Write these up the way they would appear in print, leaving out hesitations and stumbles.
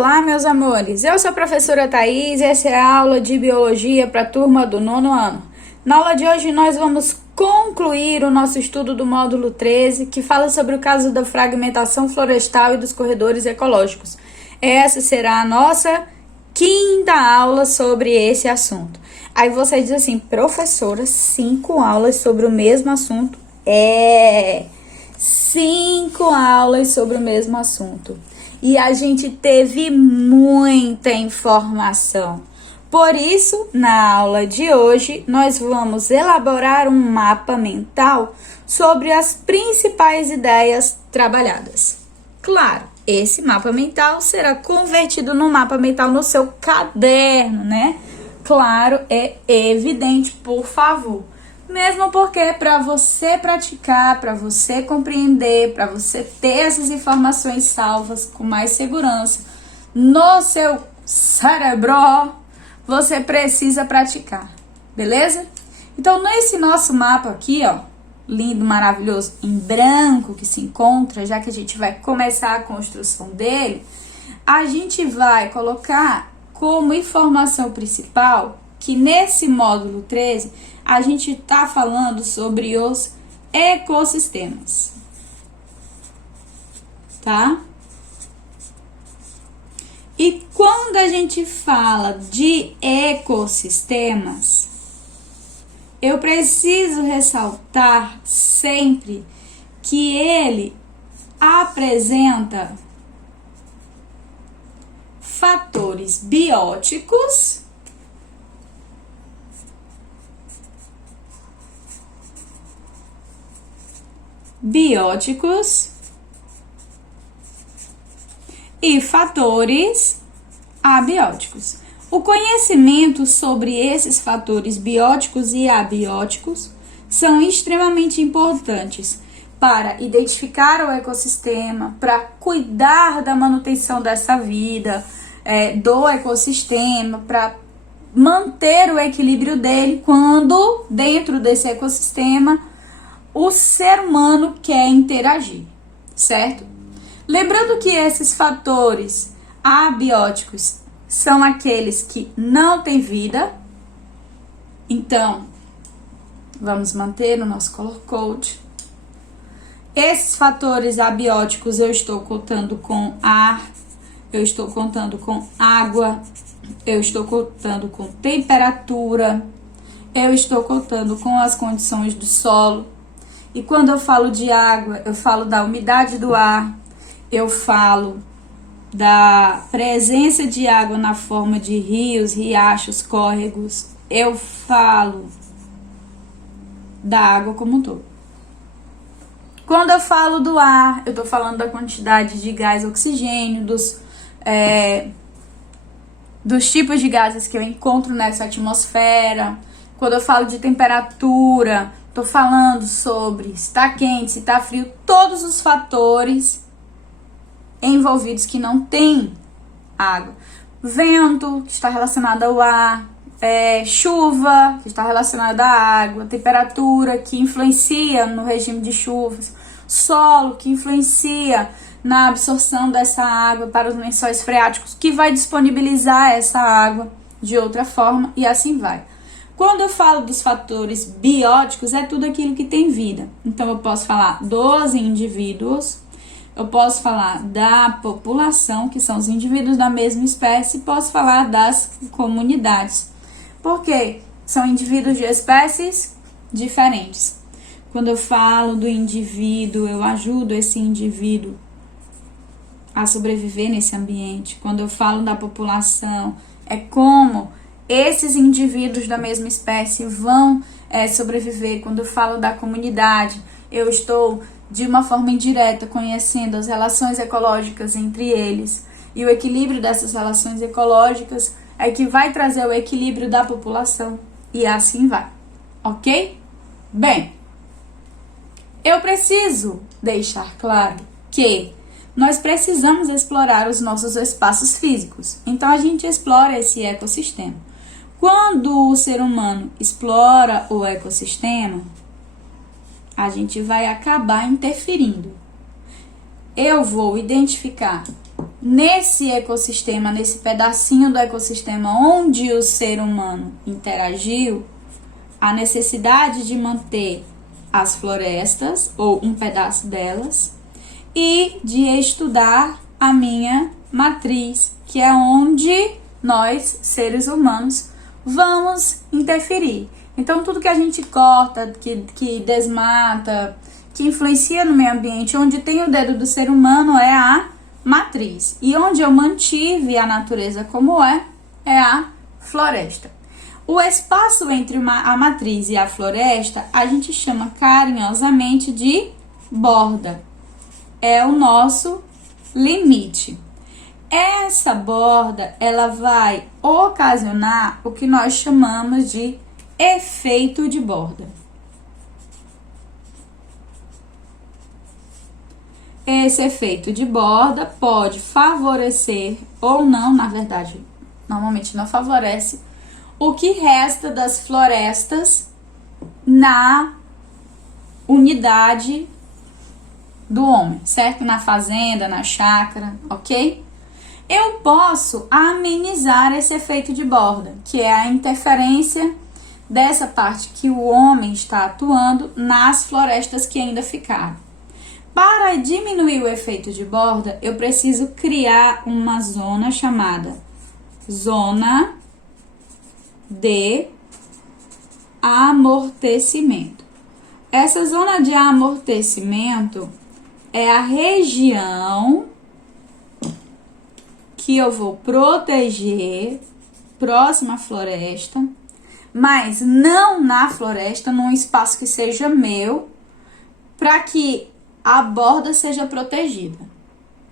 Olá, meus amores! Eu sou a professora Thaís e essa é a aula de Biologia para a turma do 9º ano. Na aula de hoje, nós vamos concluir o nosso estudo do módulo 13, que fala sobre o caso da fragmentação florestal e dos corredores ecológicos. Essa será a nossa quinta aula sobre esse assunto. Aí você diz assim, professora, 5 aulas sobre o mesmo assunto? 5 aulas sobre o mesmo assunto. E a gente teve muita informação. Por isso, na aula de hoje, nós vamos elaborar um mapa mental sobre as principais ideias trabalhadas. Claro, esse mapa mental será convertido num mapa mental no seu caderno, né? Claro, é evidente, por favor. Mesmo porque para você praticar, para você compreender, para você ter essas informações salvas com mais segurança no seu cérebro, você precisa praticar, beleza? Então, nesse nosso mapa aqui, ó, lindo, maravilhoso, em branco que se encontra, já que a gente vai começar a construção dele, a gente vai colocar como informação principal que nesse módulo 13 a gente está falando sobre os ecossistemas, tá? E quando a gente fala de ecossistemas, eu preciso ressaltar sempre que ele apresenta fatores bióticos e fatores abióticos. O conhecimento sobre esses fatores bióticos e abióticos são extremamente importantes para identificar o ecossistema, para cuidar da manutenção dessa vida, do ecossistema, para manter o equilíbrio dele quando, dentro desse ecossistema, o ser humano quer interagir, certo? Lembrando que esses fatores abióticos são aqueles que não têm vida. Então, vamos manter o nosso color code. Esses fatores abióticos eu estou contando com ar, eu estou contando com água, eu estou contando com temperatura, eu estou contando com as condições do solo. E quando eu falo de água, eu falo da umidade do ar, eu falo da presença de água na forma de rios, riachos, córregos, eu falo da água como um todo. Quando eu falo do ar, eu tô falando da quantidade de gás oxigênio, dos tipos de gases que eu encontro nessa atmosfera. Quando eu falo de temperatura, tô falando sobre se tá quente, se tá frio, todos os fatores envolvidos que não tem água. Vento, que está relacionado ao ar, chuva, que está relacionada à água, temperatura, que influencia no regime de chuvas, solo, que influencia na absorção dessa água para os lençóis freáticos, que vai disponibilizar essa água de outra forma, e assim vai. Quando eu falo dos fatores bióticos, é tudo aquilo que tem vida. Então, eu posso falar dos indivíduos, eu posso falar da população, que são os indivíduos da mesma espécie, e posso falar das comunidades. Porque são indivíduos de espécies diferentes. Quando eu falo do indivíduo, eu ajudo esse indivíduo a sobreviver nesse ambiente. Quando eu falo da população, é como esses indivíduos da mesma espécie vão sobreviver. Quando eu falo da comunidade, eu estou de uma forma indireta conhecendo as relações ecológicas entre eles. E o equilíbrio dessas relações ecológicas é que vai trazer o equilíbrio da população. E assim vai. Ok? Bem, eu preciso deixar claro que nós precisamos explorar os nossos espaços físicos. Então, a gente explora esse ecossistema. Quando o ser humano explora o ecossistema, a gente vai acabar interferindo. Eu vou identificar nesse ecossistema, nesse pedacinho do ecossistema onde o ser humano interagiu, a necessidade de manter as florestas, ou um pedaço delas, e de estudar a minha matriz, que é onde nós, seres humanos, vamos interferir. Então, tudo que a gente corta, que desmata, que influencia no meio ambiente, onde tem o dedo do ser humano é a matriz. E onde eu mantive a natureza como é a floresta. O espaço entre a matriz e a floresta, a gente chama carinhosamente de borda. É o nosso limite. Essa borda, ela vai ocasionar o que nós chamamos de efeito de borda. Esse efeito de borda pode favorecer ou não, na verdade, normalmente não favorece, o que resta das florestas na unidade do homem, certo? Na fazenda, na chácara, ok? Eu posso amenizar esse efeito de borda, que é a interferência dessa parte que o homem está atuando nas florestas que ainda ficaram. Para diminuir o efeito de borda, eu preciso criar uma zona chamada zona de amortecimento. Essa zona de amortecimento é a região que eu vou proteger próxima à floresta, mas não na floresta, num espaço que seja meu, para que a borda seja protegida,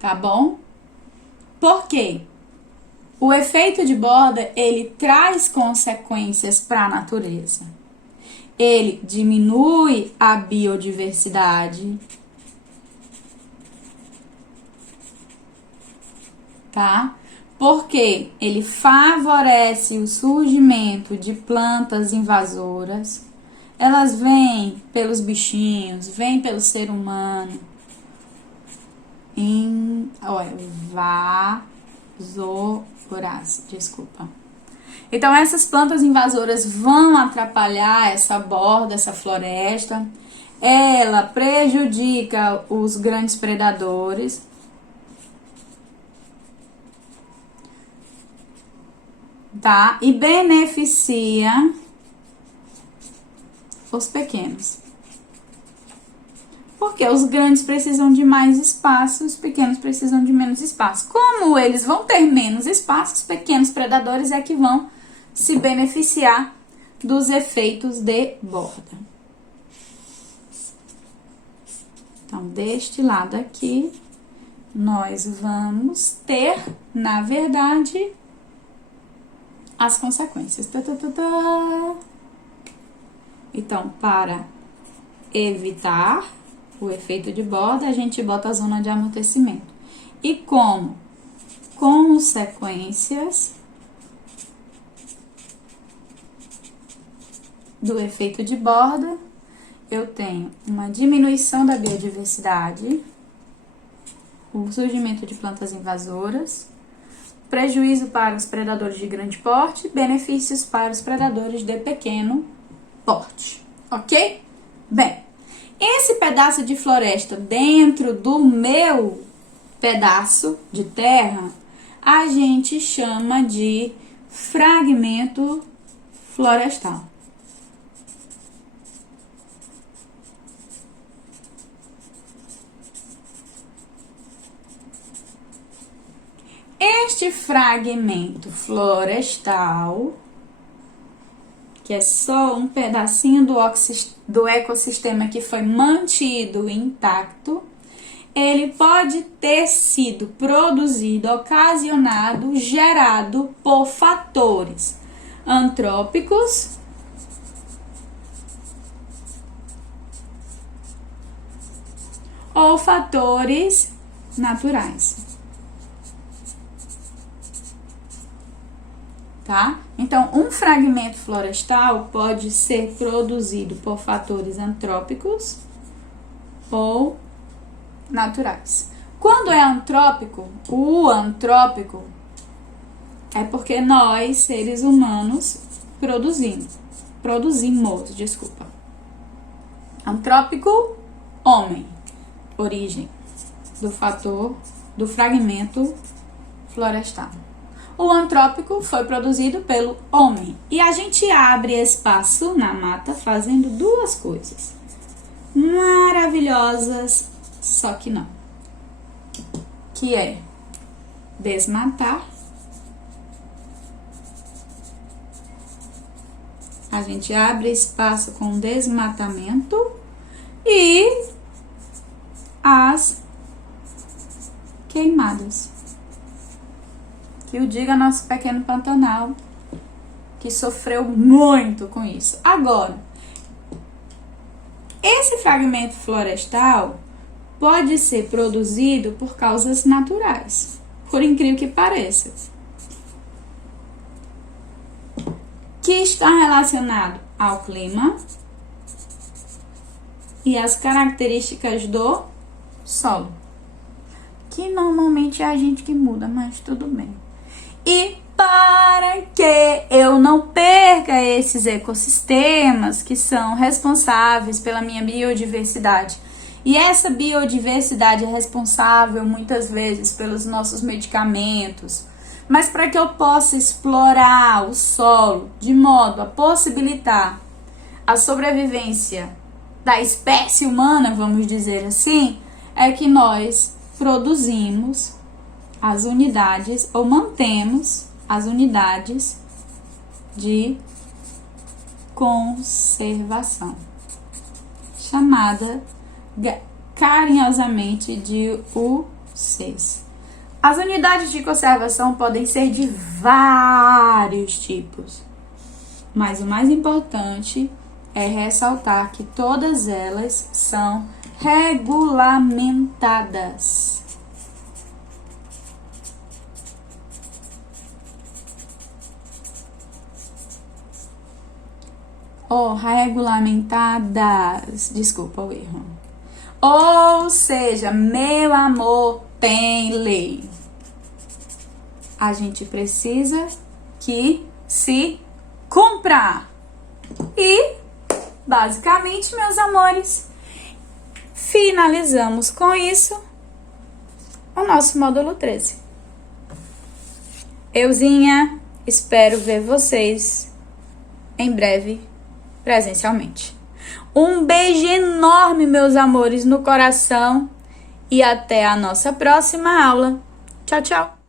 tá bom? Por quê? O efeito de borda, ele traz consequências para a natureza. Ele diminui a biodiversidade, tá? Porque ele favorece o surgimento de plantas invasoras. Elas vêm pelos bichinhos, vêm pelo ser humano. Desculpa. Então, essas plantas invasoras vão atrapalhar essa borda, essa floresta. Ela prejudica os grandes predadores. Tá? E beneficia os pequenos. Porque os grandes precisam de mais espaço, os pequenos precisam de menos espaço. Como eles vão ter menos espaço, os pequenos predadores é que vão se beneficiar dos efeitos de borda. Então, deste lado aqui, nós vamos ter, na verdade, as consequências. Então, para evitar o efeito de borda, a gente bota a zona de amortecimento. E como consequências do efeito de borda, eu tenho uma diminuição da biodiversidade, o surgimento de plantas invasoras, prejuízo para os predadores de grande porte, benefícios para os predadores de pequeno porte, ok? Bem, esse pedaço de floresta dentro do meu pedaço de terra, a gente chama de fragmento florestal. Este fragmento florestal, que é só um pedacinho do ecossistema que foi mantido intacto, ele pode ter sido produzido, ocasionado, gerado por fatores antrópicos ou fatores naturais. Tá? Então, um fragmento florestal pode ser produzido por fatores antrópicos ou naturais. Quando é antrópico, o antrópico é porque nós, seres humanos, produzimos, desculpa. Antrópico, homem, origem do fragmento florestal. O antrópico foi produzido pelo homem. E a gente abre espaço na mata fazendo duas coisas maravilhosas, só que não. Que é desmatar. A gente abre espaço com desmatamento e as queimadas. Que o diga nosso pequeno Pantanal, que sofreu muito com isso. Agora, esse fragmento florestal pode ser produzido por causas naturais, por incrível que pareça, que está relacionado ao clima e às características do solo, que normalmente é a gente que muda, mas tudo bem. E para que eu não perca esses ecossistemas que são responsáveis pela minha biodiversidade, e essa biodiversidade é responsável muitas vezes pelos nossos medicamentos, mas para que eu possa explorar o solo de modo a possibilitar a sobrevivência da espécie humana, vamos dizer assim, é que nós produzimos as unidades, ou mantemos as unidades de conservação, chamada carinhosamente de UCs. As unidades de conservação podem ser de vários tipos, mas o mais importante é ressaltar que todas elas são regulamentadas. Regulamentadas, desculpa o erro. Ou seja, meu amor, tem lei. A gente precisa que se cumpra. E, basicamente, meus amores, finalizamos com isso o nosso módulo 13. Euzinha, espero ver vocês em breve presencialmente. Um beijo enorme, meus amores, no coração e até a nossa próxima aula. Tchau, tchau!